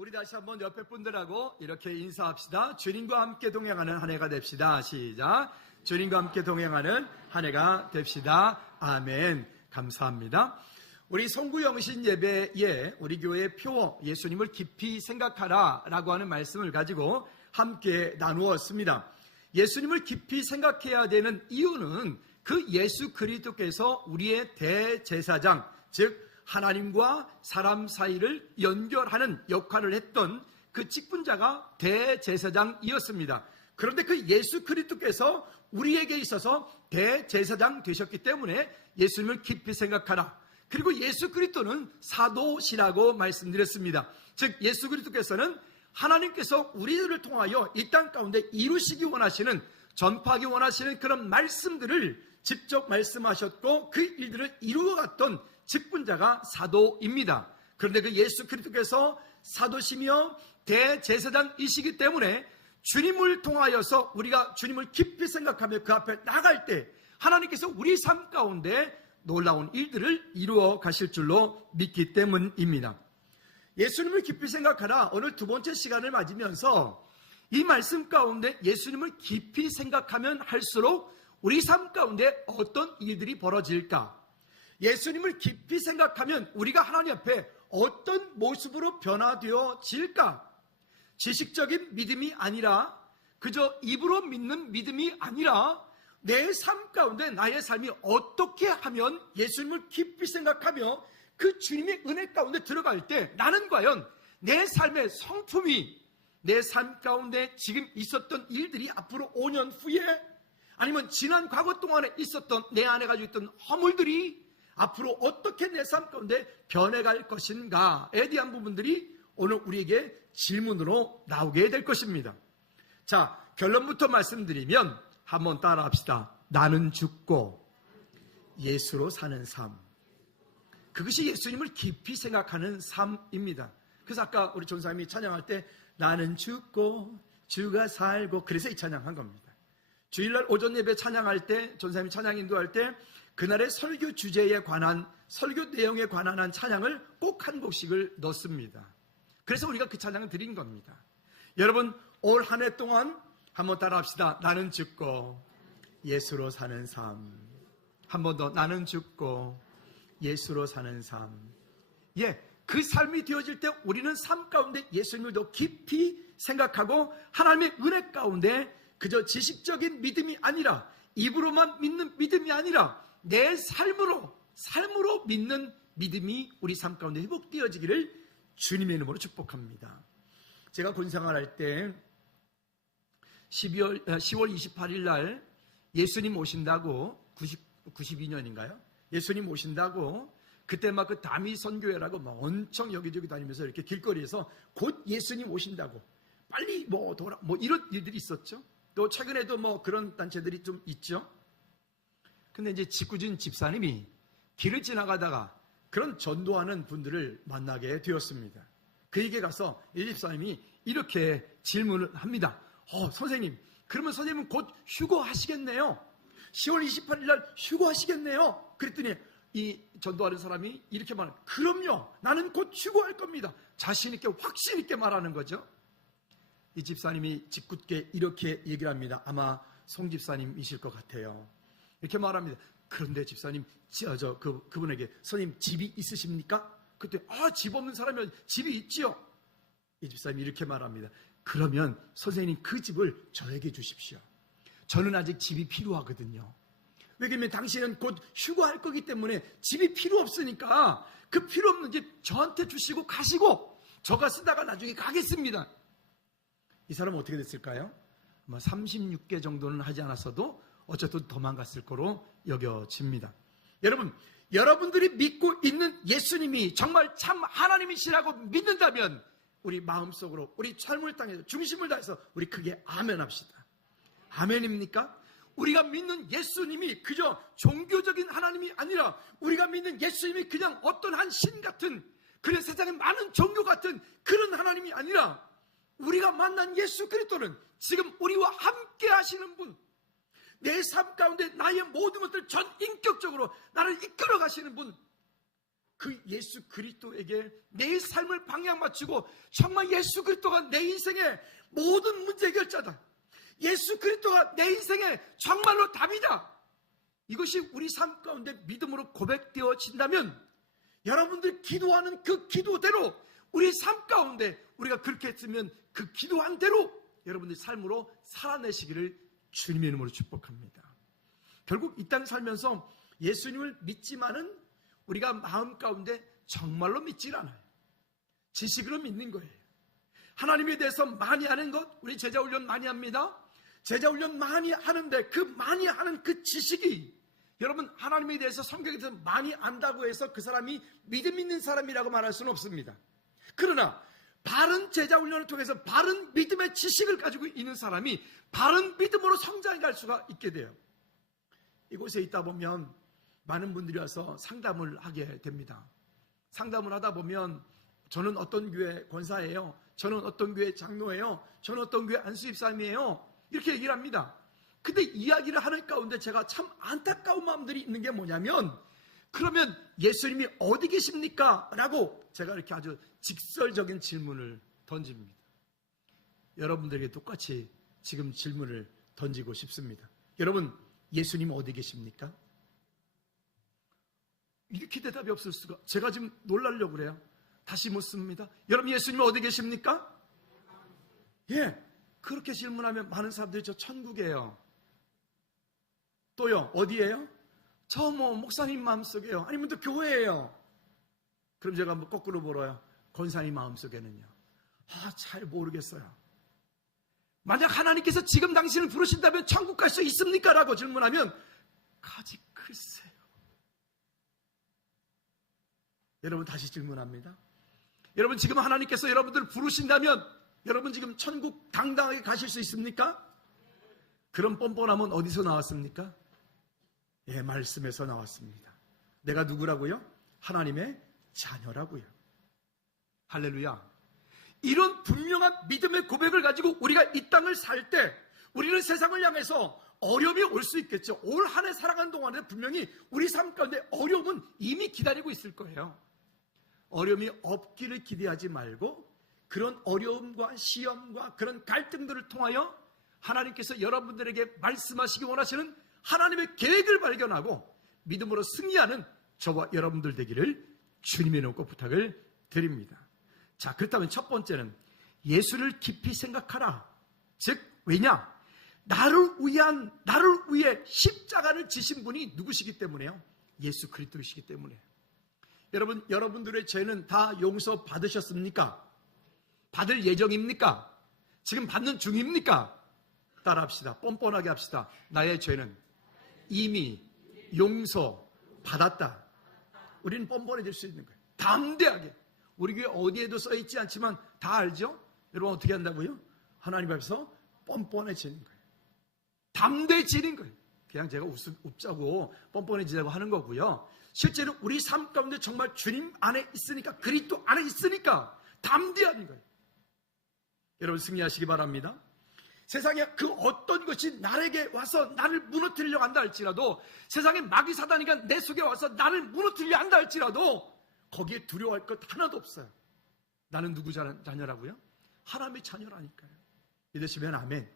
우리 다시 한번 옆에 분들하고 이렇게 인사합시다. 주님과 함께 동행하는 한 해가 됩시다. 시작. 주님과 함께 동행하는 한 해가 됩시다. 아멘. 감사합니다. 우리 성구영신 예배에 우리 교회의 표 예수님을 깊이 생각하라 라고 하는 말씀을 가지고 함께 나누었습니다. 예수님을 깊이 생각해야 되는 이유는 그 예수 그리스도께서 우리의 대제사장, 즉 하나님과 사람 사이를 연결하는 역할을 했던 그 직분자가 대제사장이었습니다. 그런데 그 예수 그리스도께서 우리에게 있어서 대제사장 되셨기 때문에 예수님을 깊이 생각하라. 그리고 예수 그리스도는 사도시라고 말씀드렸습니다. 즉 예수 그리스도께서는 하나님께서 우리들을 통하여 이 땅 가운데 이루시기 원하시는, 전파하기 원하시는 그런 말씀들을 직접 말씀하셨고 그 일들을 이루어갔던 직분자가 사도입니다. 그런데 그 예수 그리스도께서 사도시며 대제사장이시기 때문에 주님을 통하여서 우리가 주님을 깊이 생각하며 그 앞에 나갈 때 하나님께서 우리 삶 가운데 놀라운 일들을 이루어 가실 줄로 믿기 때문입니다. 예수님을 깊이 생각하라. 오늘 두 번째 시간을 맞으면서 이 말씀 가운데 예수님을 깊이 생각하면 할수록 우리 삶 가운데 어떤 일들이 벌어질까? 예수님을 깊이 생각하면 우리가 하나님 앞에 어떤 모습으로 변화되어질까? 지식적인 믿음이 아니라, 그저 입으로 믿는 믿음이 아니라 내 삶 가운데 나의 삶이 어떻게 하면 예수님을 깊이 생각하며 그 주님의 은혜 가운데 들어갈 때 나는 과연 내 삶의 성품이, 내 삶 가운데 지금 있었던 일들이 앞으로 5년 후에, 아니면 지난 과거 동안에 있었던 내 안에 가지고 있던 허물들이 앞으로 어떻게 내 삶 가운데 변해갈 것인가에 대한 부분들이 오늘 우리에게 질문으로 나오게 될 것입니다. 자, 결론부터 말씀드리면 한번 따라 합시다. 나는 죽고 예수로 사는 삶. 그것이 예수님을 깊이 생각하는 삶입니다. 그래서 아까 우리 전사님이 찬양할 때 나는 죽고 주가 살고, 그래서 이 찬양한 겁니다. 주일날 오전 예배 찬양할 때, 전사님이 찬양 인도할 때 그날의 설교 주제에 관한, 설교 내용에 관한 한 찬양을 꼭 한 곡씩을 넣습니다. 그래서 우리가 그 찬양을 드린 겁니다. 여러분, 올 한 해 동안 한번 따라 합시다. 나는 죽고 예수로 사는 삶. 한 번 더. 나는 죽고 예수로 사는 삶. 그 삶이 되어질 때 우리는 삶 가운데 예수님을 더 깊이 생각하고 하나님의 은혜 가운데 그저 지식적인 믿음이 아니라, 입으로만 믿는 믿음이 아니라 내 삶으로 믿는 믿음이 우리 삶 가운데 회복되어지기를 주님의 이름으로 축복합니다. 제가 군생활할 때 10월 28일 날 예수님 오신다고, 92년인가요? 예수님 오신다고 그때 막 그 다미 선교회라고 막 엄청 여기저기 다니면서 이렇게 길거리에서 곧 예수님 오신다고 빨리 이런 일들이 있었죠. 또 최근에도 그런 단체들이 좀 있죠. 근데 이제 직구준 집사님이 길을 지나가다가 그런 전도하는 분들을 만나게 되었습니다. 그에게 가서 이 집사님이 이렇게 질문을 합니다. 선생님, 그러면 선생님은 곧 휴거하시겠네요. 10월 28일 날 휴거하시겠네요. 그랬더니 이 전도하는 사람이 이렇게 말해요. 그럼요, 나는 곧 휴거할 겁니다. 자신 있게, 확신 있게 말하는 거죠. 이 집사님이 짓궂게 이렇게 얘기를 합니다. 아마 송 집사님이실 것 같아요. 이렇게 말합니다. 그런데 집사님, 그분에게 선생님 집이 있으십니까? 그때 집 없는 사람이 집이 있지요. 이 집사님이 이렇게 말합니다. 그러면 선생님 그 집을 저에게 주십시오. 저는 아직 집이 필요하거든요. 왜냐하면 당신은 곧 휴거할 거기 때문에 집이 필요 없으니까 그 필요 없는 집 저한테 주시고 가시고 저가 쓰다가 나중에 가겠습니다. 이 사람은 어떻게 됐을까요? 아마 36개 정도는 하지 않았어도 어쨌든 도망갔을 거로 여겨집니다. 여러분, 여러분들이 믿고 있는 예수님이 정말 참 하나님이시라고 믿는다면 우리 마음속으로, 우리 삶을 땅에서 중심을 다해서 우리 크게 아멘 합시다. 아멘입니까? 우리가 믿는 예수님이 그저 종교적인 하나님이 아니라 우리가 믿는 예수님이 그냥 어떤 한 신 같은, 그런 세상에 많은 종교 같은 그런 하나님이 아니라 우리가 만난 예수 그리스도는 지금 우리와 함께 하시는 분, 내 삶 가운데 나의 모든 것들 전 인격적으로 나를 이끌어 가시는 분, 그 예수 그리스도에게 내 삶을 방향 맞추고 정말 예수 그리스도가 내 인생의 모든 문제 해결자다. 예수 그리스도가 내 인생의 정말로 답이다. 이것이 우리 삶 가운데 믿음으로 고백되어진다면 여러분들 기도하는 그 기도대로 우리 삶 가운데 우리가 그렇게 했으면 그 기도한 대로 여러분들 삶으로 살아내시기를 주님의 이름으로 축복합니다. 결국 이 땅 살면서 예수님을 믿지만은 우리가 마음 가운데 정말로 믿질 않아요. 지식으로 믿는 거예요. 하나님에 대해서 많이 아는 것, 우리 제자 훈련 많이 합니다. 제자 훈련 많이 하는데 그 많이 하는 그 지식이 여러분 하나님에 대해서 성경에 대해서 많이 안다고 해서 그 사람이 믿음 있는 사람이라고 말할 수는 없습니다. 그러나 바른 제자 훈련을 통해서 바른 믿음의 지식을 가지고 있는 사람이 바른 믿음으로 성장해 갈 수가 있게 돼요. 이곳에 있다 보면 많은 분들이 와서 상담을 하게 됩니다. 상담을 하다 보면 저는 어떤 교회 권사예요, 저는 어떤 교회 장로예요, 저는 어떤 교회 안수집사님이에요, 이렇게 얘기를 합니다. 근데 이야기를 하는 가운데 제가 참 안타까운 마음들이 있는 게 뭐냐면, 그러면 예수님이 어디 계십니까? 라고 제가 이렇게 아주 직설적인 질문을 던집니다. 여러분들에게 똑같이 지금 질문을 던지고 싶습니다. 여러분, 예수님 어디 계십니까? 이렇게 대답이 없을 수가. 제가 지금 놀라려고 그래요. 다시 묻습니다. 여러분, 예수님 어디 계십니까? 예, 그렇게 질문하면 많은 사람들이 저 천국이에요. 또요, 어디예요? 저 목사님 마음속에요. 아니면 또 교회예요. 그럼 제가 거꾸로 물어요. 권사님 마음속에는요? 잘 모르겠어요. 만약 하나님께서 지금 당신을 부르신다면 천국 갈 수 있습니까? 라고 질문하면 아직 글쎄요. 여러분, 다시 질문합니다. 여러분, 지금 하나님께서 여러분들을 부르신다면 여러분 지금 천국 당당하게 가실 수 있습니까? 그런 뻔뻔함은 어디서 나왔습니까? 예, 말씀에서 나왔습니다. 내가 누구라고요? 하나님의 자녀라고요. 할렐루야. 이런 분명한 믿음의 고백을 가지고 우리가 이 땅을 살 때 우리는 세상을 향해서 어려움이 올 수 있겠죠. 올 한 해 살아가는 동안에 분명히 우리 삶 가운데 어려움은 이미 기다리고 있을 거예요. 어려움이 없기를 기대하지 말고 그런 어려움과 시험과 그런 갈등들을 통하여 하나님께서 여러분들에게 말씀하시기 원하시는 하나님의 계획을 발견하고 믿음으로 승리하는 저와 여러분들 되기를 주님의 이름으로 부탁을 드립니다. 자, 그렇다면 첫 번째는 예수를 깊이 생각하라. 즉, 왜냐? 나를 위해 십자가를 지신 분이 누구시기 때문에요? 예수 그리스도이시기 때문에. 여러분, 여러분들의 죄는 다 용서 받으셨습니까? 받을 예정입니까? 지금 받는 중입니까? 따라합시다. 뻔뻔하게 합시다. 나의 죄는 이미 용서 받았다. 우리는 뻔뻔해질 수 있는 거예요. 담대하게. 우리 교회 어디에도 써있지 않지만 다 알죠? 여러분 어떻게 한다고요? 하나님 앞에서 뻔뻔해지는 거예요. 담대해지는 거예요. 그냥 제가 웃자고 뻔뻔해지자고 하는 거고요. 실제로 우리 삶 가운데 정말 주님 안에 있으니까, 그리스도 안에 있으니까 담대한 거예요. 여러분 승리하시기 바랍니다. 세상에 그 어떤 것이 나에게 와서 나를 무너뜨리려고 한다 할지라도, 세상에 마귀 사단이가 내 속에 와서 나를 무너뜨리려 한다 할지라도 거기에 두려워할 것 하나도 없어요. 나는 누구 자녀라고요? 하나님의 자녀라니까요. 믿으시면 아멘.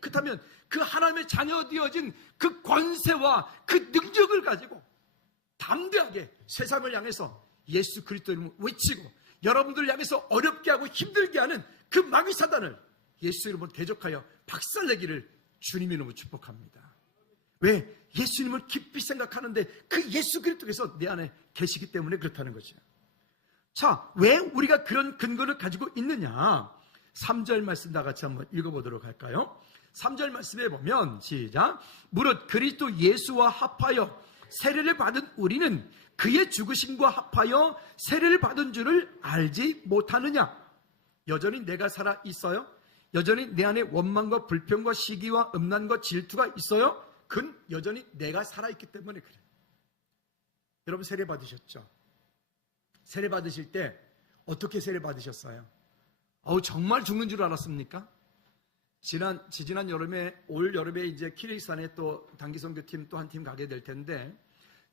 그렇다면 그 하나님의 자녀 되어진 그 권세와 그 능력을 가지고 담대하게 세상을 향해서 예수 그리스도 이름을 외치고 여러분들을 향해서 어렵게 하고 힘들게 하는 그 마귀 사단을 예수 이름으로 대적하여 박살내기를 주님의 이름으로 축복합니다. 왜? 예수님을 깊이 생각하는데 그 예수 그리스도께서 내 안에 계시기 때문에 그렇다는 것이에요. 자, 왜 우리가 그런 근거를 가지고 있느냐? 3절 말씀 다 같이 한번 읽어보도록 할까요? 3절 말씀에 보면 시작. 무릇 그리스도 예수와 합하여 세례를 받은 우리는 그의 죽으심과 합하여 세례를 받은 줄을 알지 못하느냐? 여전히 내가 살아 있어요? 여전히 내 안에 원망과 불평과 시기와 음란과 질투가 있어요? 그건 여전히 내가 살아있기 때문에 그래요. 여러분 세례 받으셨죠? 세례 받으실 때 어떻게 세례 받으셨어요? 정말 죽는 줄 알았습니까? 지난 여름에, 올 여름에 이제 키르기스탄에 또 단기 선교팀 또 한 팀 가게 될 텐데,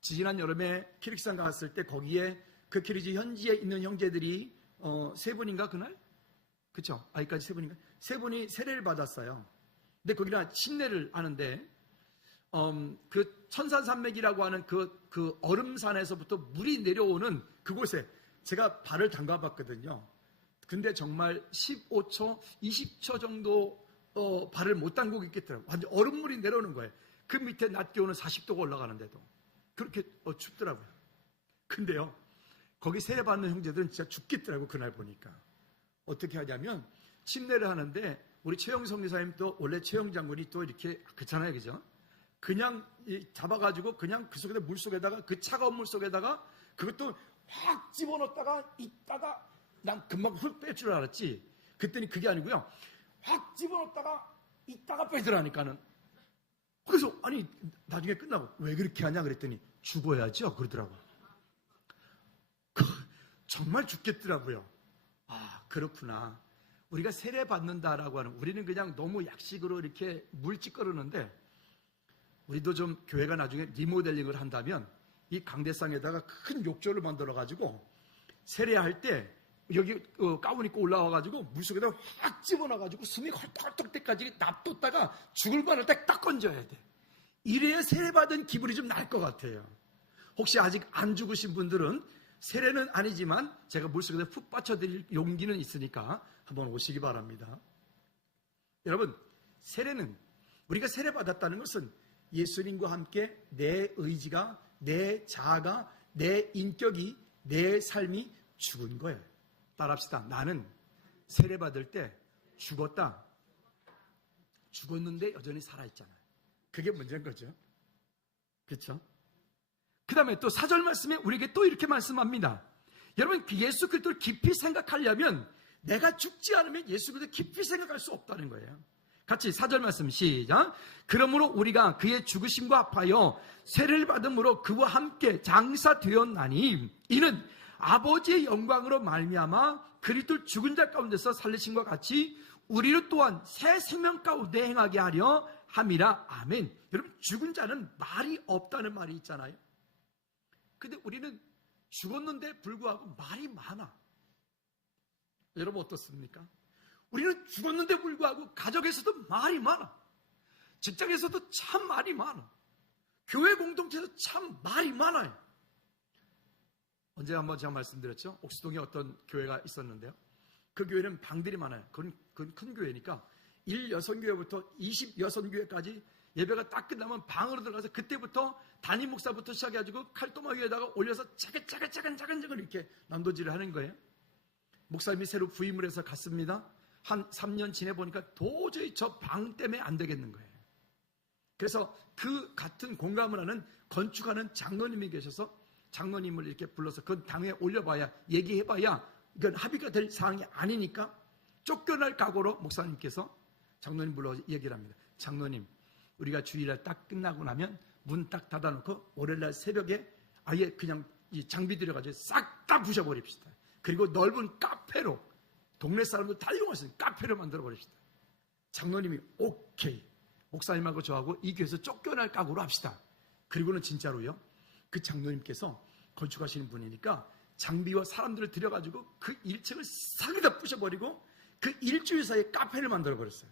지난 여름에 키르기스탄 갔을 때 거기에 그 캐리지 현지에 있는 형제들이 세 분인가 그날? 그쵸? 아직까지 세 분인가? 세 분이 세례를 받았어요. 근데 거기다 침례를 하는데 그 천산산맥이라고 하는 그 얼음산에서부터 물이 내려오는 그곳에 제가 발을 담가봤거든요. 근데 정말 15초, 20초 정도 발을 못 담그고 있겠더라고요. 완전 얼음물이 내려오는 거예요. 그 밑에 낮 기온은 40도가 올라가는데도 그렇게 춥더라고요. 근데요, 거기 세례받는 형제들은 진짜 죽겠더라고요. 그날 보니까. 어떻게 하냐면 침례를 하는데 우리 최영 성교사님 또 원래 최영 장군이 또 이렇게 그렇잖아요, 그죠? 그냥 잡아가지고 그냥 그 속에다 물 속에다가 그 차가운 물 속에다가 그것도 확 집어넣었다가 있다가 난 금방 훌 뺄 줄 알았지. 그랬더니 그게 아니고요. 확 집어넣었다가 있다가 빼더라니까는. 그래서 아니 나중에 끝나고 왜 그렇게 하냐 그랬더니 죽어야죠 그러더라고요. 정말 죽겠더라고요. 아 그렇구나. 우리가 세례 받는다라고 하는 우리는 그냥 너무 약식으로 이렇게 물찍거리는데 우리도 좀 교회가 나중에 리모델링을 한다면 이 강대상에다가 큰 욕조를 만들어 가지고 세례할 때 여기 가운 입고 올라와 가지고 물속에다 확 집어넣어 가지고 숨이 헐떡헐떡 때까지 놔뒀다가 죽을 뻔할 때 딱 건져야 돼. 이래야 세례 받은 기분이 좀 날 것 같아요. 혹시 아직 안 죽으신 분들은 세례는 아니지만 제가 물속에다 푹 받쳐드릴 용기는 있으니까 한번 오시기 바랍니다. 여러분, 세례는 우리가 세례 받았다는 것은 예수님과 함께 내 의지가, 내 자아가, 내 인격이, 내 삶이 죽은 거예요. 따라합시다. 나는 세례 받을 때 죽었다. 죽었는데 여전히 살아있잖아요. 그게 문제인 거죠. 그렇죠? 그 다음에 또 4절 말씀에 우리에게 또 이렇게 말씀합니다. 여러분 예수 그리스도를 깊이 생각하려면 내가 죽지 않으면 예수 그리스도를 깊이 생각할 수 없다는 거예요. 같이 4절 말씀 시작. 그러므로 우리가 그의 죽으심과 합하여 세례를 받음으로 그와 함께 장사되었나니 이는 아버지의 영광으로 말미암아 그리스도를 죽은 자 가운데서 살리심과 같이 우리를 또한 새 생명 가운데 행하게 하려 함이라. 아멘. 여러분 죽은 자는 말이 없다는 말이 있잖아요. 근데 우리는 죽었는데 불구하고 말이 많아. 여러분 어떻습니까? 우리는 죽었는데 불구하고 가정에서도 말이 많아. 직장에서도 참 말이 많아. 교회 공동체에서 참 말이 많아요. 언제 한번 제가 말씀드렸죠? 옥수동에 어떤 교회가 있었는데요. 그 교회는 방들이 많아요. 그건 큰 교회니까 16교회부터 26교회까지 예배가 딱 끝나면 방으로 들어가서 그때부터 담임 목사부터 시작해가지고 칼도마 위에다가 올려서 차근차근 이렇게 난도질을 하는 거예요. 목사님이 새로 부임을 해서 갔습니다. 한 3년 지내보니까 도저히 저 방 때문에 안 되겠는 거예요. 그래서 그 같은 공감을 하는 건축하는 장로님이 계셔서 장로님을 이렇게 불러서 그 당에 올려봐야 얘기해봐야 이건 합의가 될 사항이 아니니까 쫓겨날 각오로 목사님께서 장로님 불러 얘기를 합니다. 장로님 우리가 주일날 딱 끝나고 나면 문 딱 닫아놓고 월요일날 새벽에 아예 그냥 이 장비 들여가지고 싹 다 부셔버립시다. 그리고 넓은 카페로 동네 사람들 다 이용할 수 있는 카페를 만들어버립시다. 장로님이 오케이. 목사님하고 저하고 이 교회에서 쫓겨날 각오로 합시다. 그리고는 진짜로요. 그 장로님께서 건축하시는 분이니까 장비와 사람들을 들여가지고 그 1층을 싹 다 부셔버리고 그 일주일 사이에 카페를 만들어버렸어요.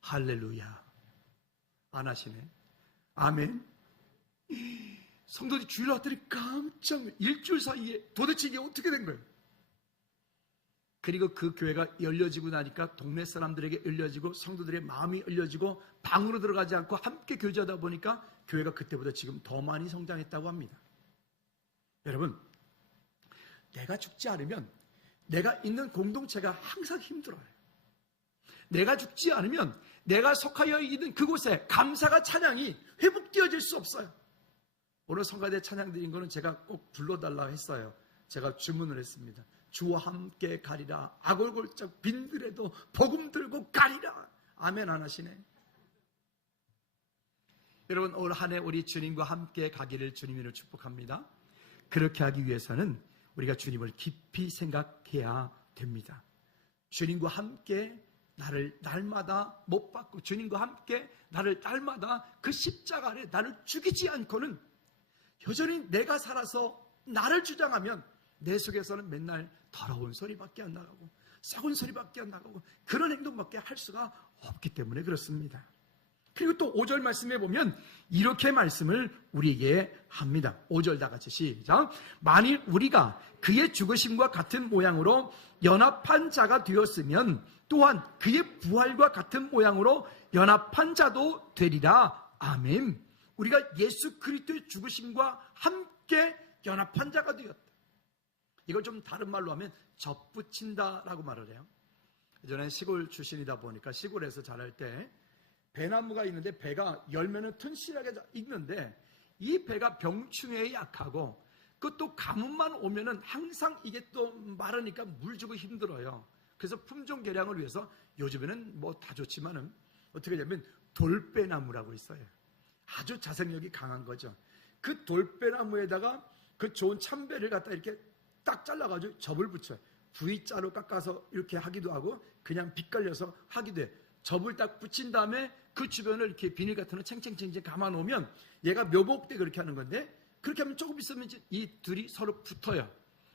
할렐루야. 안 하시네. 아멘. 성도들이 주일 왔더니 깜짝 일주일 사이에 도대체 이게 어떻게 된 거예요? 그리고 그 교회가 열려지고 나니까 동네 사람들에게 열려지고 성도들의 마음이 열려지고 방으로 들어가지 않고 함께 교제하다 보니까 교회가 그때보다 지금 더 많이 성장했다고 합니다. 여러분, 내가 죽지 않으면 내가 있는 공동체가 항상 힘들어요. 내가 죽지 않으면 내가 속하여 있는 그곳에 감사가 찬양이 회복되어질 수 없어요. 오늘 성가대 찬양 드린 거는 제가 꼭 불러달라고 했어요. 제가 주문을 했습니다. 주와 함께 가리라. 아골골짝 빈들에도 복음 들고 가리라. 아멘 안 하시네. 여러분 올 한 해 우리 주님과 함께 가기를 주님으로 축복합니다. 그렇게 하기 위해서는 우리가 주님을 깊이 생각해야 됩니다. 주님과 함께 나를 날마다 못 받고 주님과 함께 나를 날마다 그 십자가 아래 나를 죽이지 않고는 여전히 내가 살아서 나를 주장하면 내 속에서는 맨날 더러운 소리밖에 안 나가고 썩은 소리밖에 안 나가고 그런 행동밖에 할 수가 없기 때문에 그렇습니다. 그리고 또 5절 말씀에 보면 이렇게 말씀을 우리에게 합니다. 5절 다 같이 시작. 만일 우리가 그의 죽으심과 같은 모양으로 연합한 자가 되었으면 또한 그의 부활과 같은 모양으로 연합한 자도 되리라. 아멘. 우리가 예수 그리스도의 죽으심과 함께 연합한 자가 되었다. 이걸 좀 다른 말로 하면 접붙인다라고 말을 해요. 저는 시골 출신이다 보니까 시골에서 자랄 때 배나무가 있는데 배가 열매는 튼실하게 익는데 이 배가 병충해에 약하고 그것도 가뭄만 오면은 항상 이게 또 마르니까 물 주고 힘들어요. 그래서 품종 개량을 위해서 요즘에는 뭐 다 좋지만은 어떻게 하냐면 돌배나무라고 있어요. 아주 자생력이 강한 거죠. 그 돌배나무에다가 그 좋은 참배를 갖다 이렇게 딱 잘라가지고 접을 붙여요. V자로 깎아서 이렇게 하기도 하고 그냥 빗갈려서 하기도 해. 접을 딱 붙인 다음에 그 주변을 이렇게 비닐 같은 거 챙챙챙챙 감아놓으면 얘가 묘목 때 그렇게 하는 건데 그렇게 하면 조금 있으면 이 둘이 서로 붙어요.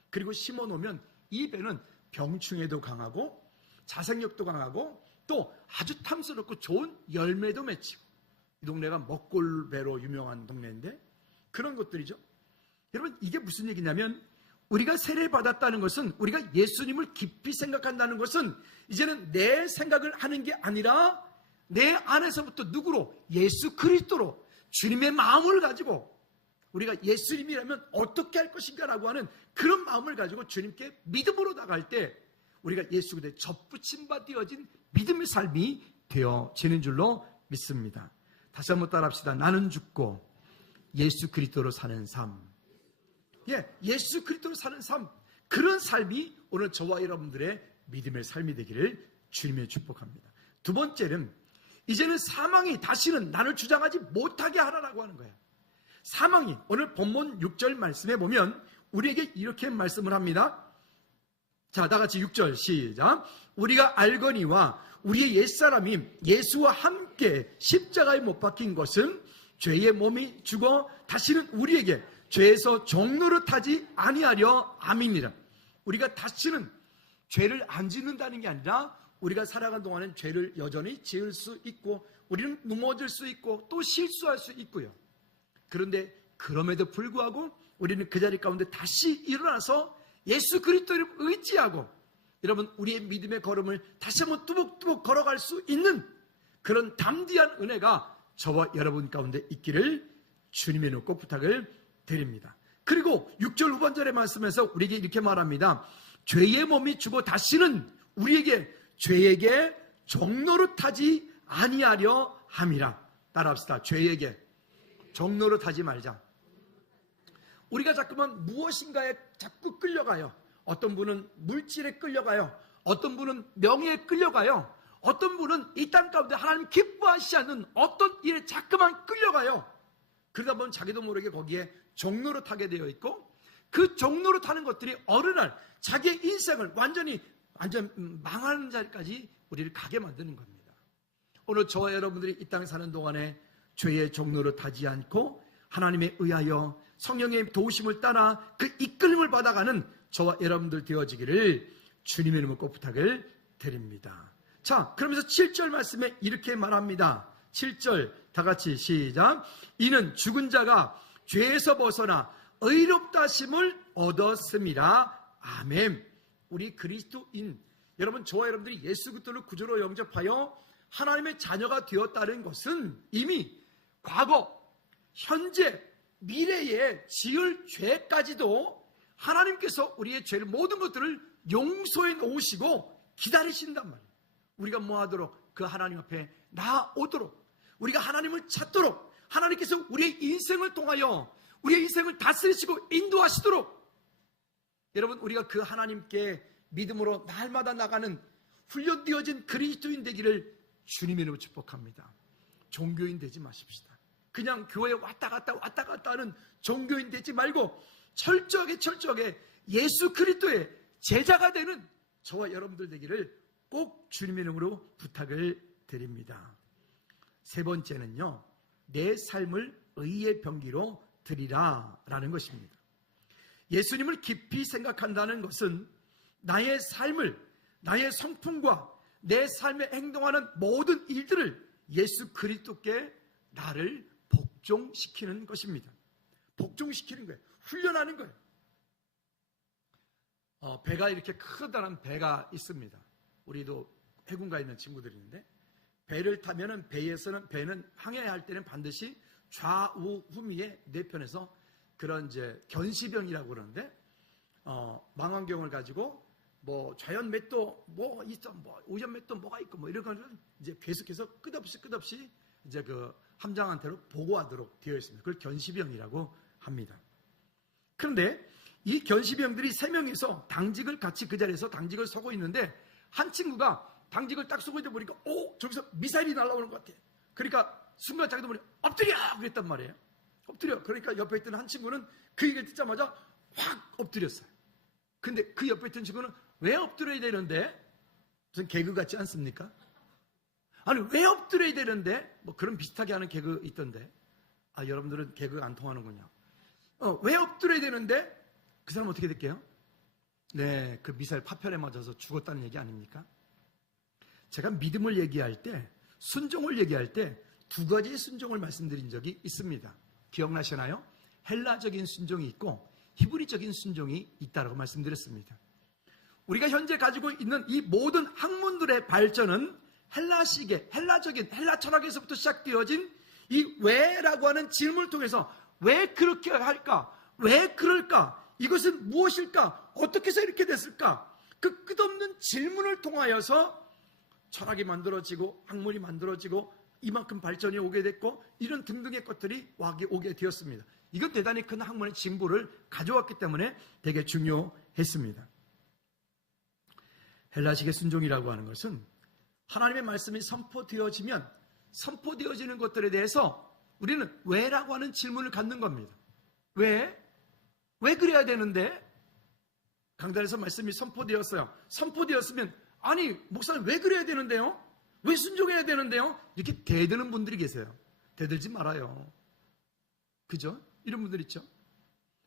그리고 심어놓으면 이 배는 병충해도 강하고 자생력도 강하고 또 아주 탐스럽고 좋은 열매도 맺히고 이 동네가 먹골배로 유명한 동네인데 그런 것들이죠. 여러분 이게 무슨 얘기냐면 우리가 세례를 받았다는 것은 우리가 예수님을 깊이 생각한다는 것은 이제는 내 생각을 하는 게 아니라 내 안에서부터 누구로? 예수 그리스도로 주님의 마음을 가지고 우리가 예수님이라면 어떻게 할 것인가라고 하는 그런 마음을 가지고 주님께 믿음으로 나갈 때 우리가 예수 그리스도에 접붙임 바 되어진 믿음의 삶이 되어지는 줄로 믿습니다. 다시 한번 따라합시다. 나는 죽고 예수 그리스도로 사는 삶. 예수 그리스도로 사는 삶. 그런 삶이 오늘 저와 여러분들의 믿음의 삶이 되기를 주님의 축복합니다. 두 번째는 이제는 사망이 다시는 나를 주장하지 못하게 하라라고 하는 거예요. 사망이 오늘 본문 6절 말씀에 보면 우리에게 이렇게 말씀을 합니다. 자, 다 같이 6절 시작. 우리가 알거니와 우리의 옛사람이 예수와 함께 십자가에 못 박힌 것은 죄의 몸이 죽어 다시는 우리에게 죄에서 종노릇하지 아니하려 함이니라. 우리가 다시는 죄를 안 짓는다는 게 아니라 우리가 살아간 동안엔 죄를 여전히 지을 수 있고 우리는 넘어질 수 있고 또 실수할 수 있고요. 그런데 그럼에도 불구하고 우리는 그 자리 가운데 다시 일어나서 예수 그리스도를 의지하고 여러분 우리의 믿음의 걸음을 다시 한번 뚜벅뚜벅 걸어갈 수 있는 그런 담대한 은혜가 저와 여러분 가운데 있기를 주님의 이름으로 꼭 부탁을 드립니다. 그리고 6절 후반절의 말씀에서 우리에게 이렇게 말합니다. 죄의 몸이 죽어 다시는 우리에게 죄에게 종노릇하지 아니하려 함이라. 따라합시다. 죄에게 종노릇하지 말자. 우리가 자꾸만 무엇인가에 자꾸 끌려가요. 어떤 분은 물질에 끌려가요. 어떤 분은 명예에 끌려가요. 어떤 분은 이 땅 가운데 하나님 기뻐하시지 않는 어떤 일에 자꾸만 끌려가요. 그러다 보면 자기도 모르게 거기에 종노릇하게 되어 있고 그 종노릇하는 것들이 어느 날 자기의 인생을 완전 망하는 자리까지 우리를 가게 만드는 겁니다. 오늘 저와 여러분들이 이 땅에 사는 동안에 죄의 종노릇하지 않고 하나님에 의하여 성령의 도우심을 따라 그 이끌림을 받아가는 저와 여러분들 되어지기를 주님의 이름으로 꼭 부탁을 드립니다. 자, 그러면서 7절 말씀에 이렇게 말합니다. 7절 다 같이 시작. 이는 죽은 자가 죄에서 벗어나 의롭다 하심을 얻었음이라. 아멘. 우리 그리스도인 여러분 저와 여러분들이 예수 그리스도를 구주로 영접하여 하나님의 자녀가 되었다는 것은 이미 과거, 현재, 미래에 지을 죄까지도 하나님께서 우리의 죄를 모든 것들을 용서해 놓으시고 기다리신단 말이에요. 우리가 뭐하도록 그 하나님 앞에 나오도록 우리가 하나님을 찾도록 하나님께서 우리의 인생을 통하여 우리의 인생을 다스리시고 인도하시도록 여러분 우리가 그 하나님께 믿음으로 날마다 나가는 훈련되어진 그리스도인 되기를 주님의 이름으로 축복합니다. 종교인 되지 마십시다. 그냥 교회에 왔다 갔다 하는 종교인 되지 말고 철저하게 예수 그리스도의 제자가 되는 저와 여러분들 되기를 꼭 주님의 이름으로 부탁을 드립니다. 세 번째는요, 내 삶을 의의 병기로 드리라 라는 것입니다. 예수님을 깊이 생각한다는 것은 나의 삶을, 나의 성품과 내 삶에 행동하는 모든 일들을 예수 그리스도께 나를 복종시키는 것입니다. 복종시키는 거예요. 훈련하는 거예요. 배가 이렇게 커다란 배가 있습니다. 우리도 해군가에 있는 친구들이 있는데, 배를 타면은 배는 항해할 때는 반드시 좌우 후미에 네 편에서 그런 이제 견시병이라고 그러는데, 망원경을 가지고 뭐 자연 맷도 뭐 있어, 뭐 오전 맷도 뭐가 있고 뭐 이런 거를 이제 계속해서 끝없이 이제 그 함장한테로 보고하도록 되어 있습니다. 그걸 견시병이라고 합니다. 그런데 이 견시병들이 3명이서 당직을 같이 그 자리에서 당직을 서고 있는데, 한 친구가 당직을 딱 서고 있다 보니까 저기서 미사일이 날아오는 것 같아. 그러니까 순간 자기도 모르게 엎드려! 그랬단 말이에요. 엎드려. 그러니까 옆에 있던 한 친구는 그 얘기를 듣자마자 확 엎드렸어요. 근데 그 옆에 있던 친구는 왜 엎드려야 되는데? 무슨 개그 같지 않습니까? 아니, 왜 엎드려야 되는데? 뭐 그런 비슷하게 하는 개그 있던데. 여러분들은 개그가 안 통하는군요. 왜 엎드려야 되는데? 그 사람 어떻게 될게요? 네, 그 미사일 파편에 맞아서 죽었다는 얘기 아닙니까? 제가 믿음을 얘기할 때, 순종을 얘기할 때 2가지의 순종을 말씀드린 적이 있습니다. 기억나시나요? 헬라적인 순종이 있고 히브리적인 순종이 있다고 말씀드렸습니다. 우리가 현재 가지고 있는 이 모든 학문들의 발전은 헬라식의, 헬라 철학에서부터 시작되어진 이 왜라고 하는 질문을 통해서 왜 그렇게 할까? 왜 그럴까? 이것은 무엇일까? 어떻게 해서 이렇게 됐을까? 그 끝없는 질문을 통하여서 철학이 만들어지고 학문이 만들어지고 이만큼 발전이 오게 됐고 이런 등등의 것들이 오게 되었습니다. 이건 대단히 큰 학문의 진보를 가져왔기 때문에 되게 중요했습니다. 헬라식의 순종이라고 하는 것은 하나님의 말씀이 선포되어지면 선포되어지는 것들에 대해서 우리는 왜라고 하는 질문을 갖는 겁니다. 왜? 왜 그래야 되는데? 강단에서 말씀이 선포되었어요. 선포되었으면 아니 목사님 왜 그래야 되는데요? 왜 순종해야 되는데요? 이렇게 대드는 분들이 계세요. 대들지 말아요. 그죠? 이런 분들 있죠?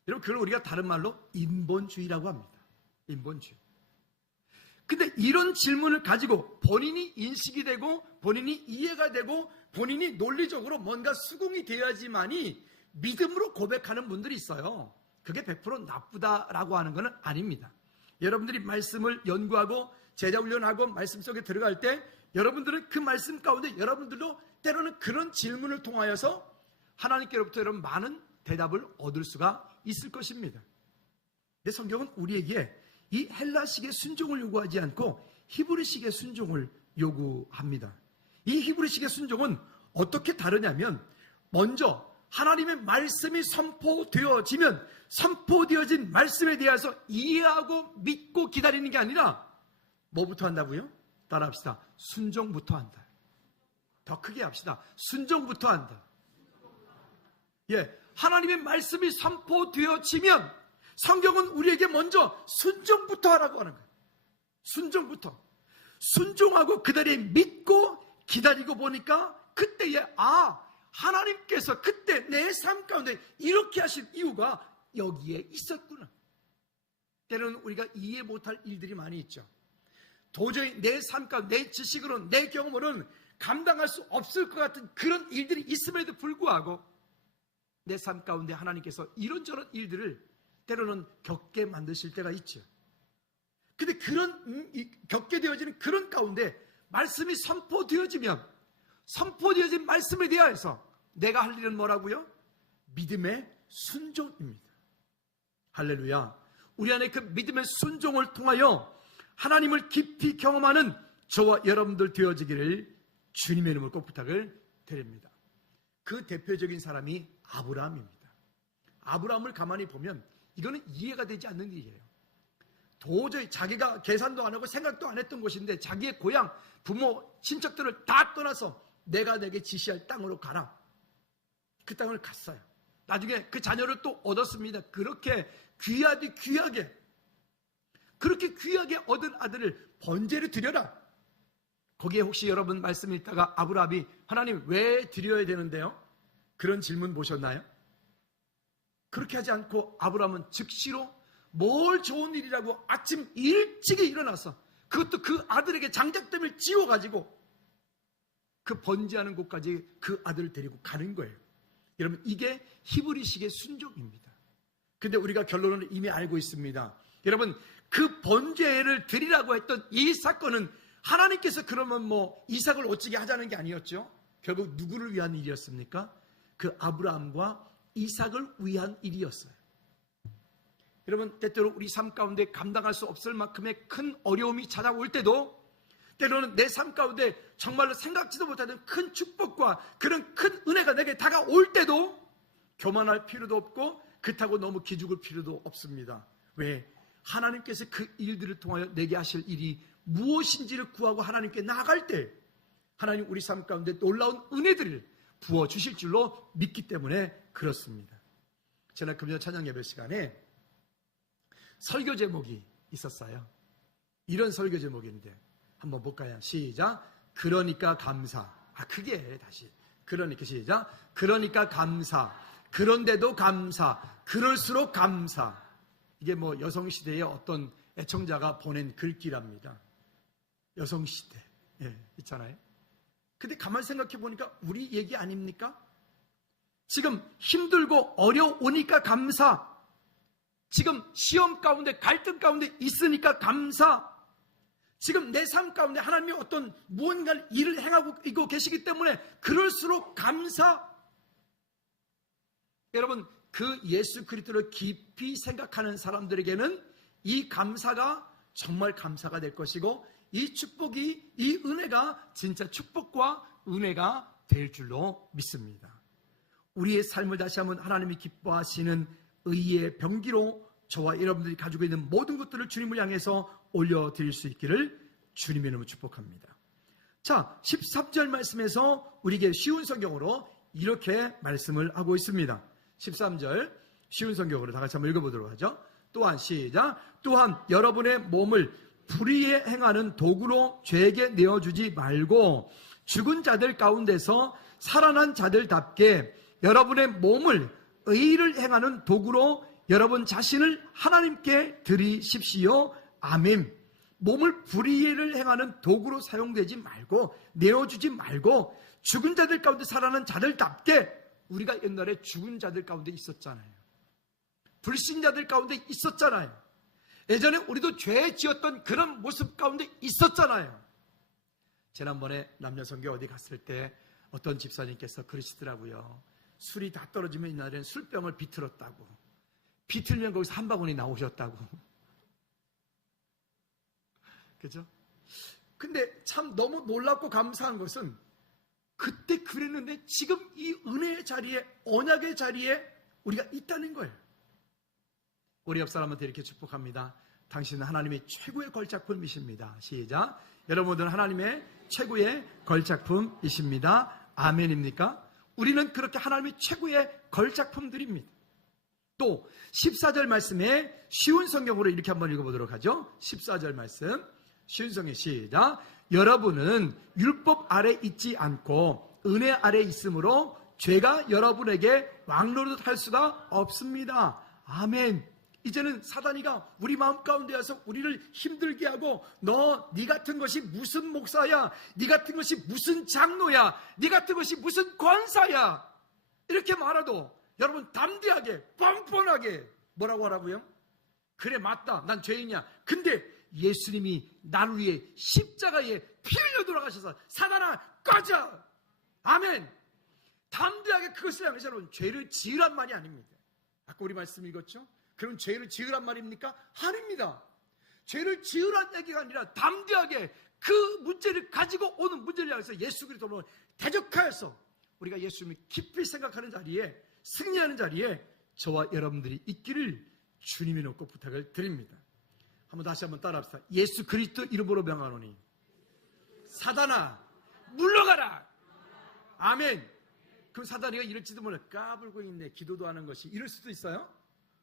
여러분 그걸 우리가 다른 말로 인본주의라고 합니다. 인본주의. 근데 이런 질문을 가지고 본인이 인식이 되고 본인이 이해가 되고 본인이 논리적으로 뭔가 수긍이 되어야지만이 믿음으로 고백하는 분들이 있어요. 그게 100% 나쁘다라고 하는 건 아닙니다. 여러분들이 말씀을 연구하고 제자훈련하고 말씀 속에 들어갈 때 여러분들은 그 말씀 가운데 여러분들도 때로는 그런 질문을 통하여서 하나님께로부터 여러분 많은 대답을 얻을 수가 있을 것입니다. 근데 성경은 우리에게 이 헬라식의 순종을 요구하지 않고 히브리식의 순종을 요구합니다. 이 히브리식의 순종은 어떻게 다르냐면 먼저 하나님의 말씀이 선포되어지면 선포되어진 말씀에 대해서 이해하고 믿고 기다리는 게 아니라 뭐부터 한다고요? 따라합시다. 순종부터 한다. 더 크게 합시다. 순종부터 한다. 예, 하나님의 말씀이 선포되어지면 성경은 우리에게 먼저 순종부터 하라고 하는 거예요. 순종부터. 순종하고 그 자리에 믿고 기다리고 보니까 그때에 하나님께서 그때 내 삶 가운데 이렇게 하신 이유가 여기에 있었구나. 때로는 우리가 이해 못할 일들이 많이 있죠. 도저히 내 삶 가운데 내 지식으로는 내 경험으로는 감당할 수 없을 것 같은 그런 일들이 있음에도 불구하고 내 삶 가운데 하나님께서 이런저런 일들을 때로는 겪게 만드실 때가 있죠. 근데 그런 겪게 되어지는 그런 가운데 말씀이 선포되어지면 선포되어진 말씀에 대하여서 내가 할 일은 뭐라고요? 믿음의 순종입니다. 할렐루야. 우리 안에 그 믿음의 순종을 통하여 하나님을 깊이 경험하는 저와 여러분들 되어지기를 주님의 이름으로 꼭 부탁을 드립니다. 그 대표적인 사람이 아브라함입니다. 아브라함을 가만히 보면 이거는 이해가 되지 않는 일이에요. 도저히 자기가 계산도 안 하고 생각도 안 했던 곳인데 자기의 고향, 부모, 친척들을 다 떠나서 내가 내게 지시할 땅으로 가라. 그 땅을 갔어요. 나중에 그 자녀를 또 얻었습니다. 그렇게 귀하게 얻은 아들을 번제를 드려라. 거기에 혹시 여러분 말씀 읽다가 아브라함이 하나님 왜 드려야 되는데요? 그런 질문 보셨나요? 그렇게 하지 않고 아브라함은 즉시로 뭘 좋은 일이라고 아침 일찍이 일어나서 그것도 그 아들에게 장작댐을 지워가지고 그 번제하는 곳까지 그 아들을 데리고 가는 거예요. 여러분, 이게 히브리식의 순종입니다. 근데 우리가 결론을 이미 알고 있습니다. 여러분, 그 번제를 드리라고 했던 이 사건은 하나님께서 그러면 이삭을 어찌게 하자는 게 아니었죠. 결국 누구를 위한 일이었습니까? 그 아브라함과 이삭을 위한 일이었어요. 여러분, 때때로 우리 삶 가운데 감당할 수 없을 만큼의 큰 어려움이 찾아올 때도, 때로는 내 삶 가운데 정말로 생각지도 못하는 큰 축복과 그런 큰 은혜가 내게 다가올 때도 교만할 필요도 없고 그렇다고 너무 기죽을 필요도 없습니다. 왜? 하나님께서 그 일들을 통하여 내게 하실 일이 무엇인지를 구하고 하나님께 나아갈 때 하나님 우리 삶 가운데 놀라운 은혜들을 부어주실 줄로 믿기 때문에 그렇습니다. 지난 금요 찬양 예배 시간에 설교 제목이 있었어요. 이런 설교 제목인데 한번 볼까요? 시작. 그러니까 감사. 그게 다시. 그러니까 시작. 그러니까 감사. 그런데도 감사. 그럴수록 감사. 이게 여성시대의 어떤 애청자가 보낸 글귀랍니다. 여성시대. 있잖아요. 근데 가만히 생각해 보니까 우리 얘기 아닙니까? 지금 힘들고 어려우니까 감사. 지금 시험 가운데 갈등 가운데 있으니까 감사. 지금 내 삶 가운데 하나님이 어떤 무언가를 일을 행하고 있고 계시기 때문에 그럴수록 감사. 여러분, 그 예수 그리스도를 깊이 생각하는 사람들에게는 이 감사가 정말 감사가 될 것이고 이 축복이, 이 은혜가 진짜 축복과 은혜가 될 줄로 믿습니다. 우리의 삶을 다시 한번 하나님이 기뻐하시는 의의 병기로 저와 여러분들이 가지고 있는 모든 것들을 주님을 향해서 올려드릴 수 있기를 주님의 이름으로 축복합니다. 자, 13절 말씀에서 우리에게 쉬운 성경으로 이렇게 말씀을 하고 있습니다. 13절 쉬운 성경으로 다 같이 한번 읽어보도록 하죠. 또한 시작. 또한 여러분의 몸을 불의에 행하는 도구로 죄에게 내어주지 말고 죽은 자들 가운데서 살아난 자들답게 여러분의 몸을 의를 행하는 도구로 여러분 자신을 하나님께 드리십시오. 아멘. 몸을 불의를 행하는 도구로 사용되지 말고 내어주지 말고 죽은 자들 가운데 살아난 자들답게. 우리가 옛날에 죽은 자들 가운데 있었잖아요. 불신자들 가운데 있었잖아요. 예전에 우리도 죄 지었던 그런 모습 가운데 있었잖아요. 지난번에 남녀성교 어디 갔을 때 어떤 집사님께서 그러시더라고요. 술이 다 떨어지면 이날엔 술병을 비틀었다고. 비틀면 거기서 한 바구니 나오셨다고. 그죠? 근데 참 너무 놀랍고 감사한 것은 그때 그랬는데 지금 이 은혜의 자리에, 언약의 자리에 우리가 있다는 거예요. 우리 옆 사람한테 이렇게 축복합니다. 당신은 하나님의 최고의 걸작품이십니다. 시작. 여러분들은 하나님의 최고의 걸작품이십니다. 아멘입니까? 우리는 그렇게 하나님의 최고의 걸작품들입니다. 또 14절 말씀에 쉬운 성경으로 이렇게 한번 읽어보도록 하죠. 14절 말씀 쉬운 성경 시작. 여러분은 율법 아래 있지 않고 은혜 아래 있으므로 죄가 여러분에게 왕노릇할 수가 없습니다. 아멘. 이제는 사단이가 우리 마음 가운데 와서 우리를 힘들게 하고 네 같은 것이 무슨 목사야, 네 같은 것이 무슨 장로야, 네 같은 것이 무슨 권사야 이렇게 말해도 여러분 담대하게 뻔뻔하게 뭐라고 하라고요? 그래 맞다, 난 죄인이야. 근데 예수님이 나를 위해 십자가에 피 흘려 돌아가셔서 사단아 꺼져. 아멘. 담대하게 그것을 향해서 여러분 죄를 지으란 말이 아닙니다. 아까 우리 말씀 읽었죠? 그럼 죄를 지으란 말입니까? 아닙니다. 죄를 지으란 얘기가 아니라 담대하게 그 문제를 가지고 오는 문제를 향해서 예수 그리스도로 대적하여서 우리가 예수님을 깊이 생각하는 자리에, 승리하는 자리에 저와 여러분들이 있기를 주님이 놓고 부탁을 드립니다. 한번 다시 한번 따라합시다. 예수 그리스도 이름으로 명하노니 사단아 물러가라. 아멘. 그럼 사단이가 이럴지도 몰라. 까불고 있네, 기도도 하는 것이, 이럴 수도 있어요.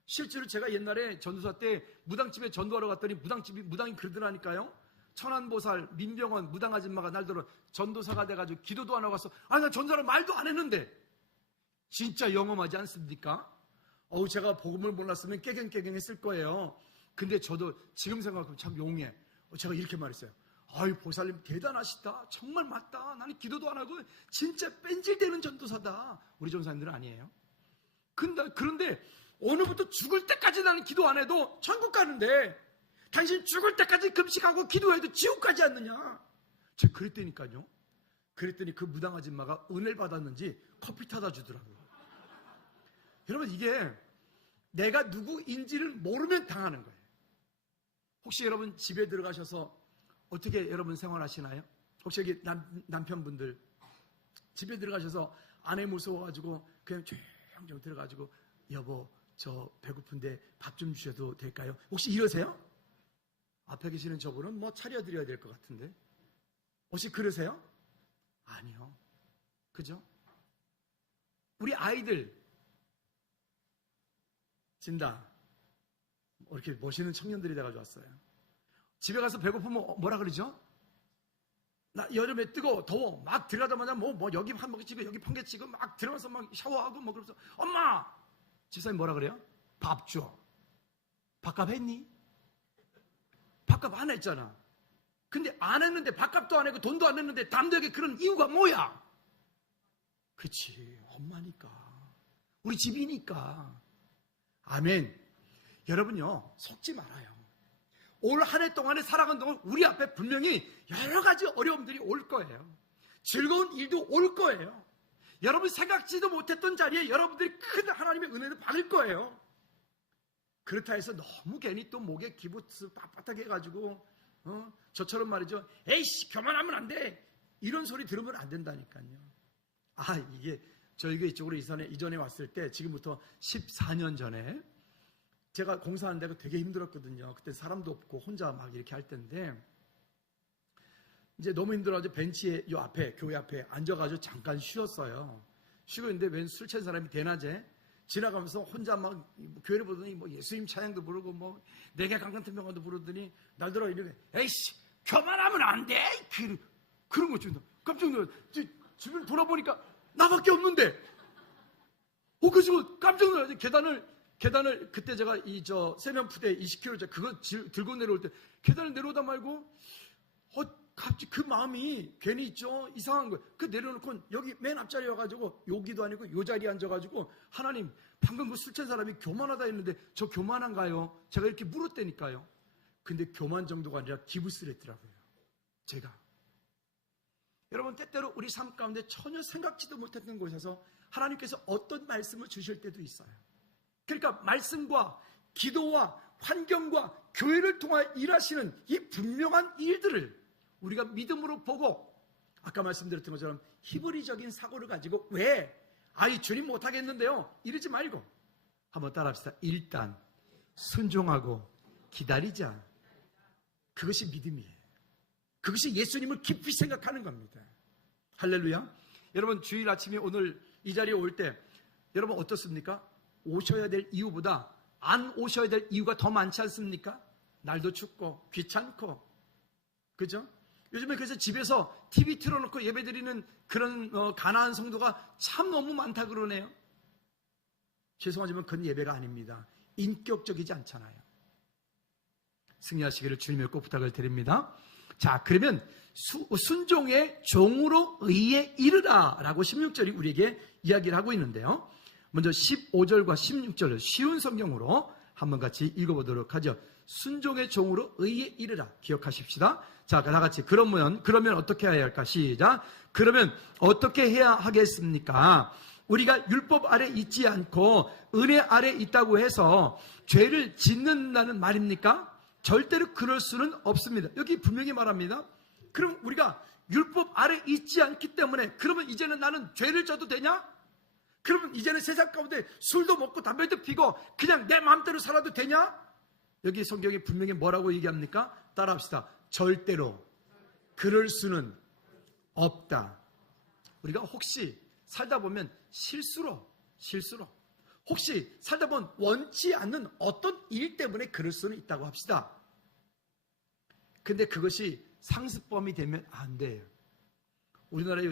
실제로 제가 옛날에 전도사 때 무당집에 전도하러 갔더니 무당이 그러더라니까요. 천안보살, 민병원 무당 아줌마가 날더러 전도사가 돼가지고 기도도 안 하고 가서 나 전도사를 말도 안 했는데 진짜 영험하지 않습니까? 제가 복음을 몰랐으면 깨갱깨갱했을 거예요. 근데 저도 지금 생각하면 참 용해. 제가 이렇게 말했어요. 아유, 보살님 대단하시다. 정말 맞다. 나는 기도도 안 하고 진짜 뺀질대는 전도사다. 우리 전사님들은 아니에요. 그런데 오늘부터 죽을 때까지 나는 기도 안 해도 천국 가는데 당신 죽을 때까지 금식하고 기도해도 지옥 가지 않느냐. 제가 그랬다니까요. 그랬더니 그 무당 아줌마가 은혜를 받았는지 커피 타다 주더라고요. 여러분, 이게 내가 누구인지를 모르면 당하는 거예요. 혹시 여러분 집에 들어가셔서 어떻게 여러분 생활하시나요? 혹시 여기 남편분들 집에 들어가셔서 아내 무서워가지고 그냥 조용히 들어가지고 여보 저 배고픈데 밥 좀 주셔도 될까요? 혹시 이러세요? 앞에 계시는 저분은 뭐 차려드려야 될 것 같은데 혹시 그러세요? 아니요. 그죠? 우리 아이들 진다. 이렇게 멋있는 청년들이 돼가지고 왔어요. 집에 가서 배고프면 뭐라 그러죠? 나 여름에 뜨거워 더워 막 들어가자마자 뭐 여기 한 번 치고 여기 펑개 치고 막 들어가서 막 샤워하고 뭐 그러면서 엄마! 집사님 뭐라 그래요? 밥 줘. 밥값 했니? 밥값 안 했잖아. 근데 안 했는데 밥값도 안 하고 돈도 안 냈는데 남들에게 그런 이유가 뭐야? 그치, 엄마니까. 우리 집이니까. 아멘. 여러분요, 속지 말아요. 올 한 해 동안에 살아간 동안 우리 앞에 분명히 여러 가지 어려움들이 올 거예요. 즐거운 일도 올 거예요. 여러분 생각지도 못했던 자리에 여러분들이 큰 하나님의 은혜를 받을 거예요. 그렇다 해서 너무 괜히 또 목에 기부스 빳빳하게 해가지고 저처럼 말이죠. 에이씨 교만하면 안 돼. 이런 소리 들으면 안 된다니까요. 이게 저희가 이쪽으로 이전에 왔을 때 지금부터 14년 전에 제가 공사하는 데가 되게 힘들었거든요. 그때 사람도 없고 혼자 막 이렇게 할 때인데 이제 너무 힘들어가지고 벤치에 요 앞에 교회 앞에 앉아가지고 잠깐 쉬었어요. 쉬고 있는데 웬 술 취한 사람이 대낮에 지나가면서 혼자 막 교회를 보더니 뭐 예수님 찬양도 부르고 뭐 내게 강간태명도 부르더니 날들어 이러게 에이씨 교만하면 안 돼. 그런 거 좀 깜짝 놀랐어요. 주변 돌아보니까 나밖에 없는데. 그래서 깜짝 놀라서 계단을 그때 제가 세면푸대 20kg 그거 들고 내려올 때 계단을 내려오다 말고 갑자기 그 마음이 괜히 있죠. 이상한 거예요. 그 내려놓고 여기 맨 앞자리에 와가지고 여기도 아니고 요 자리에 앉아가지고 하나님 방금 그 술 취한 사람이 교만하다 했는데 저 교만한가요? 제가 이렇게 물었다니까요. 근데 교만 정도가 아니라 기부스랬더라고요. 제가. 여러분 때때로 우리 삶 가운데 전혀 생각지도 못했던 곳에서 하나님께서 어떤 말씀을 주실 때도 있어요. 그러니까 말씀과 기도와 환경과 교회를 통해 일하시는 이 분명한 일들을 우리가 믿음으로 보고 아까 말씀드렸던 것처럼 히브리적인 사고를 가지고 왜? 주님 못하겠는데요. 이러지 말고 한번 따라합시다. 일단 순종하고 기다리자. 그것이 믿음이에요. 그것이 예수님을 깊이 생각하는 겁니다. 할렐루야. 여러분 주일 아침에 오늘 이 자리에 올 때 여러분 어떻습니까? 오셔야 될 이유보다 안 오셔야 될 이유가 더 많지 않습니까? 날도 춥고 귀찮고 그죠? 요즘에 그래서 집에서 TV 틀어놓고 예배드리는 그런 가난한 성도가 참 너무 많다 그러네요. 죄송하지만 그건 예배가 아닙니다. 인격적이지 않잖아요. 승리하시기를 주님의 꼭 부탁을 드립니다. 자, 그러면 순종의 종으로 의에 이르라 라고 16절이 우리에게 이야기를 하고 있는데요. 먼저 15절과 16절을 쉬운 성경으로 한번 같이 읽어보도록 하죠. 순종의 종으로 의에 이르라. 기억하십시다. 자, 다 같이 그러면 어떻게 해야 할까? 시작. 그러면 어떻게 해야 하겠습니까? 우리가 율법 아래 있지 않고 은혜 아래 있다고 해서 죄를 짓는다는 말입니까? 절대로 그럴 수는 없습니다. 여기 분명히 말합니다. 그럼 우리가 율법 아래 있지 않기 때문에 그러면 이제는 나는 죄를 져도 되냐? 그러면 이제는 세상 가운데 술도 먹고 담배도 피고 그냥 내 마음대로 살아도 되냐? 여기 성경에 분명히 뭐라고 얘기합니까? 따라합시다. 절대로 그럴 수는 없다. 우리가 혹시 살다 보면 실수로 혹시 살다 보면 원치 않는 어떤 일 때문에 그럴 수는 있다고 합시다. 근데 그것이 상습범이 되면 안 돼요. 우리나라에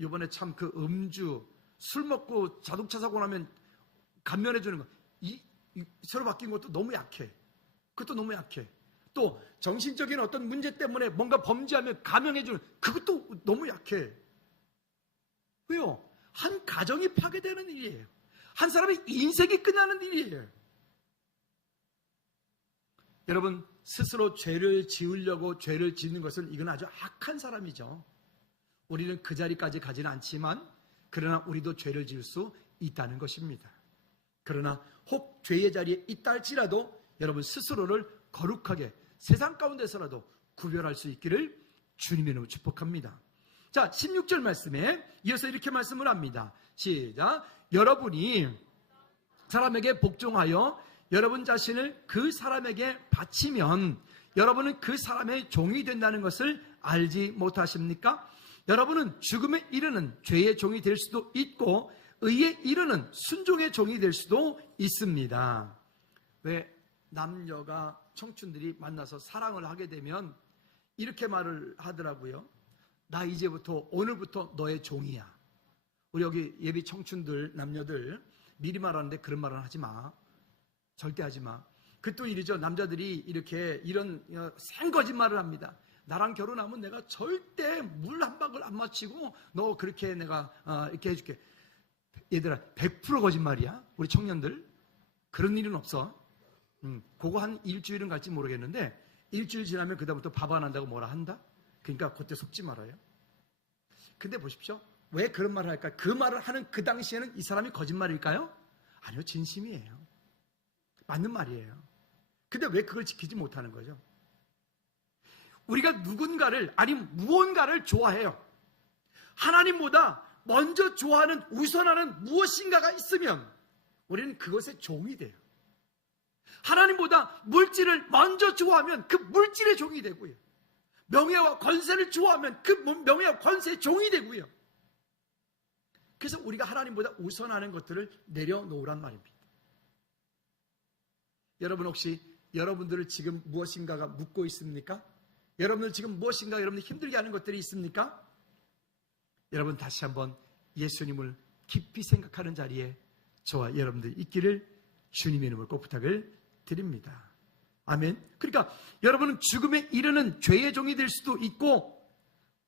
요번에 참 그 음주 술 먹고 자동차 사고 나면 감면해 주는 거 서로 바뀐 것도 너무 약해. 그것도 너무 약해. 또 정신적인 어떤 문제 때문에 뭔가 범죄하면 감형해주는 그것도 너무 약해. 왜요? 한 가정이 파괴되는 일이에요. 한 사람의 인생이 끝나는 일이에요. 여러분, 스스로 죄를 지으려고 죄를 짓는 것은 이건 아주 악한 사람이죠. 우리는 그 자리까지 가지는 않지만 그러나 우리도 죄를 지을 수 있다는 것입니다. 그러나 혹 죄의 자리에 있다 할지라도 여러분 스스로를 거룩하게 세상 가운데서라도 구별할 수 있기를 주님의 이름으로 축복합니다. 자, 16절 말씀에 이어서 이렇게 말씀을 합니다. 시작. 여러분이 사람에게 복종하여 여러분 자신을 그 사람에게 바치면 여러분은 그 사람의 종이 된다는 것을 알지 못하십니까? 여러분은 죽음에 이르는 죄의 종이 될 수도 있고 의에 이르는 순종의 종이 될 수도 있습니다. 왜 남녀가 청춘들이 만나서 사랑을 하게 되면 이렇게 말을 하더라고요. 나 이제부터 오늘부터 너의 종이야. 우리 여기 예비 청춘들 남녀들 미리 말하는데 그런 말은 하지 마. 절대 하지 마. 그 또 일이죠. 남자들이 이렇게 이런 생 거짓말을 합니다. 나랑 결혼하면 내가 절대 물 한 방울 안 마치고 너 그렇게 내가 이렇게 해줄게. 얘들아 100% 거짓말이야. 우리 청년들 그런 일은 없어. 그거 한 일주일은 갈지 모르겠는데 일주일 지나면 그다음부터 밥 안 한다고 뭐라 한다? 그러니까 그때 속지 말아요. 근데 보십시오. 왜 그런 말을 할까요? 그 말을 하는 그 당시에는 이 사람이 거짓말일까요? 아니요, 진심이에요. 맞는 말이에요. 근데 왜 그걸 지키지 못하는 거죠? 우리가 누군가를 아니면 무언가를 좋아해요. 하나님보다 먼저 좋아하는 우선하는 무엇인가가 있으면 우리는 그것의 종이 돼요. 하나님보다 물질을 먼저 좋아하면 그 물질의 종이 되고요. 명예와 권세를 좋아하면 그 명예와 권세의 종이 되고요. 그래서 우리가 하나님보다 우선하는 것들을 내려놓으란 말입니다. 여러분 혹시 여러분들을 지금 무엇인가가 묶고 있습니까? 여러분들 지금 무엇인가 여러분들 힘들게 하는 것들이 있습니까? 여러분 다시 한번 예수님을 깊이 생각하는 자리에 저와 여러분들 있기를 주님의 이름으로 꼭 부탁을 드립니다. 아멘. 그러니까 여러분은 죽음에 이르는 죄의 종이 될 수도 있고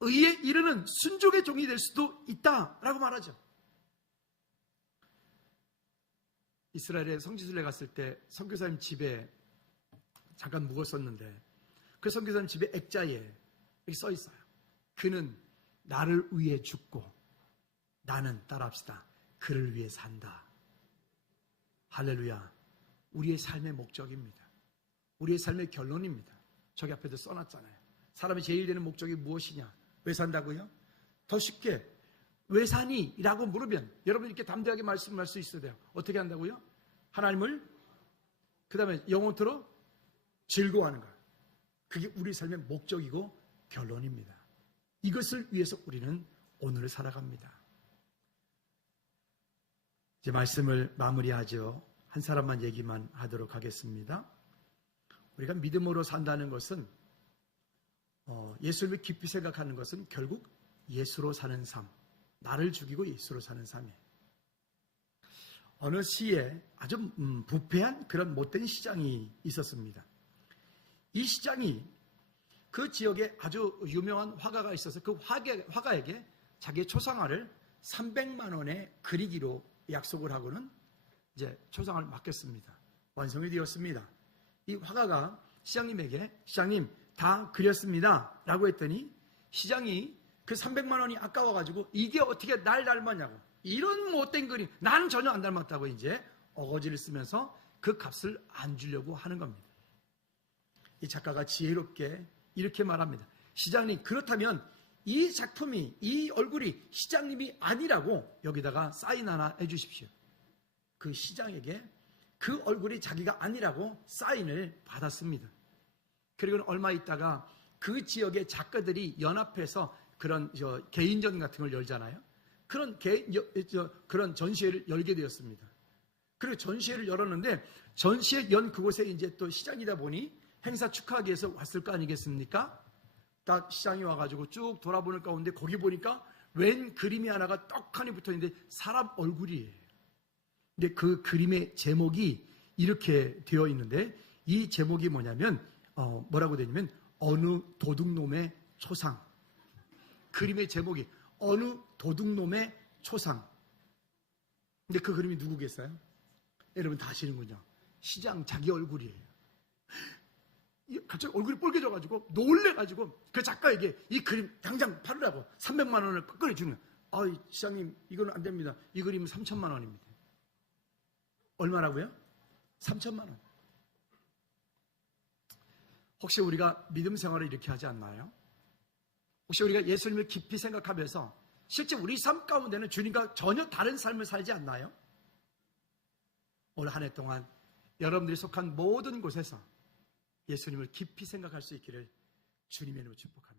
의에 이르는 순종의 종이 될 수도 있다라고 말하죠. 이스라엘에 성지순례 갔을 때 선교사님 집에 잠깐 묵었었는데 그 선교사님 집에 액자에 이렇게 써 있어요. 그는 나를 위해 죽고 나는 따라합시다. 그를 위해 산다. 할렐루야. 우리의 삶의 목적입니다. 우리의 삶의 결론입니다. 저기 앞에도 써놨잖아요. 사람이 제일 되는 목적이 무엇이냐? 왜 산다고요? 더 쉽게 왜 사니? 라고 물으면 여러분 이렇게 담대하게 말씀할 수 있어야 돼요. 어떻게 한다고요? 하나님을 그 다음에 영원토록 즐거워하는 거예요. 그게 우리 삶의 목적이고 결론입니다. 이것을 위해서 우리는 오늘을 살아갑니다. 이제 말씀을 마무리하죠. 한 사람만 얘기만 하도록 하겠습니다. 우리가 믿음으로 산다는 것은 예수를 깊이 생각하는 것은 결국 예수로 사는 삶, 나를 죽이고 예수로 사는 삶이에요. 어느 시에 아주 부패한 그런 못된 시장이 있었습니다. 이 시장이 그 지역에 아주 유명한 화가가 있어서 그 화가에게 자기의 초상화를 300만 원에 그리기로 약속을 하고는 이제 초상을 맡겼습니다. 완성이 되었습니다. 이 화가가 시장님에게 시장님 다 그렸습니다 라고 했더니 시장이 그 300만 원이 아까워가지고 이게 어떻게 날 닮았냐고 이런 못된 그림 나는 전혀 안 닮았다고 이제 어거지를 쓰면서 그 값을 안 주려고 하는 겁니다. 이 작가가 지혜롭게 이렇게 말합니다. 시장님 그렇다면 이 작품이 이 얼굴이 시장님이 아니라고 여기다가 사인 하나 해주십시오. 그 시장에게 그 얼굴이 자기가 아니라고 사인을 받았습니다. 그리고 얼마 있다가 그 지역의 작가들이 연합해서 그런 개인전 같은 걸 열잖아요. 그런 전시회를 열게 되었습니다. 그리고 전시회를 열었는데 전시회 연 그곳에 이제 또 시장이다 보니 행사 축하하기 위해서 왔을 거 아니겠습니까? 딱 시장이 와가지고 쭉 돌아보는 가운데 거기 보니까 웬 그림이 하나가 떡하니 붙어있는데 사람 얼굴이에요. 근데 그 그림의 제목이 이렇게 되어 있는데 이 제목이 뭐냐면 뭐라고 되냐면 어느 도둑놈의 초상. 그림의 제목이 어느 도둑놈의 초상. 근데 그 그림이 누구겠어요? 여러분 다 아시는군요. 시장 자기 얼굴이에요. 갑자기 얼굴이 빨개져가지고 놀래가지고 그 작가에게 이 그림 당장 팔으라고 300만 원을 빡거리 주는 거예요. 시장님 이거는 안 됩니다. 이 그림은 3천만 원입니다. 얼마라고요? 3천만 원. 혹시 우리가 믿음 생활을 이렇게 하지 않나요? 혹시 우리가 예수님을 깊이 생각하면서 실제 우리 삶 가운데는 주님과 전혀 다른 삶을 살지 않나요? 올 한 해 동안 여러분들이 속한 모든 곳에서 예수님을 깊이 생각할 수 있기를 주님의 이름으로 축복합니다.